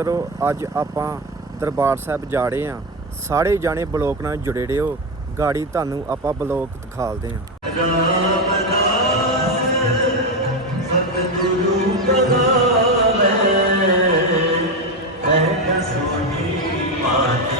ਮਿੱਤਰੋ, ਅੱਜ ਆਪਾਂ ਦਰਬਾਰ ਸਾਹਿਬ ਜਾ ਰਹੇ ਆ। ਸਾਰੇ ਜਾਣੇ ਬਲੌਕ ਨਾਲ ਜੁੜੇ ਰਹੋ। ਗਾੜੀ ਤੁਹਾਨੂੰ ਆਪਾਂ ਬਲੌਕ ਦਿਖਾਲਦੇ ਆ। ਇਹ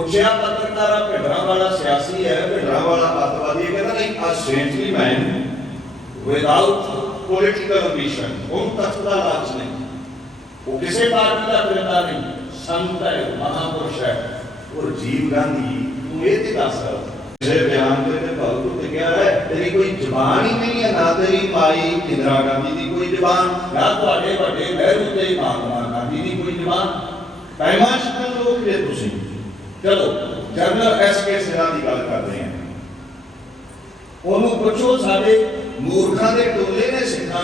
ਪੁੱਛਿਆ ਪੱਤਰਕਾਰਾ, ਭਿੰਡਰਾਂ ਵਾਲਾ ਸਿਆਸੀ ਹੈ, ਭਿੰਡਰਾਂ ਵਾਲਾ ਅੱਤਵਾਦੀ ਹੈ, ਕਹਿੰਦਾ ਨਹੀਂ ਆ ਸੇਂਟਲੀ ਵਿਦਆਊਟ ਪੋਲਿਟੀਕਲ ਐਂਬੀਸ਼ਨ ਉਹ ਤੱਕ ਦਾ ਲਾਲਚ ਨਹੀਂ। ਉਹ ਕਿਸੇ ਪਾਰਟੀ ਦਾ ਫਿਰਦਾ ਨਹੀਂ, ਸੰਤ ਹੈ, ਮਹਾਪੁਰਸ਼ ਹੈ। ਉਹ ਰਾਜੀਵ ਗਾਂਧੀ, ਤੂੰ ਇਹ ਤੇ ਦੱਸ। ਕਿਸੇ ਬਿਆਨ ਦੇ ਤੇ ਭਗਤ ਤੇ ਕਿਹਾ ਹੈ, ਤੇਰੀ ਕੋਈ ਜ਼ਬਾਨ ਹੀ ਨਹੀਂ ਹੈ, ਨਾ ਤੇਰੀ ਮਾਈ ਇੰਦਰਾ ਗਾਂਧੀ ਦੀ ਕੋਈ ਜ਼ਬਾਨ, ਨਾ ਤੁਹਾਡੇ ਵੱਡੇ ਨਹਿਰੂ ਤੇ ਮਹਾਤਮਾ ਗਾਂਧੀ ਦੀ ਕੋਈ ਜ਼ਬਾਨ। ਪੈਮਾਸ਼ ਲੋਕ ਜੇ ਤੁਸੀਂ ਚਲੋ, ਜਨਰਲ ਐਸ ਕੇ ਸਿਰਾਂ ਦੀ ਗੱਲ ਕਰਦੇ ਹਾਂ। ਉਹਨੂੰ ਪੁੱਛੋ, ਸਾਡੇ ਮੂਰਖਾਂ ਦੇ ਟੋਲੇ ਨੇ ਸਿੱਖਾਂ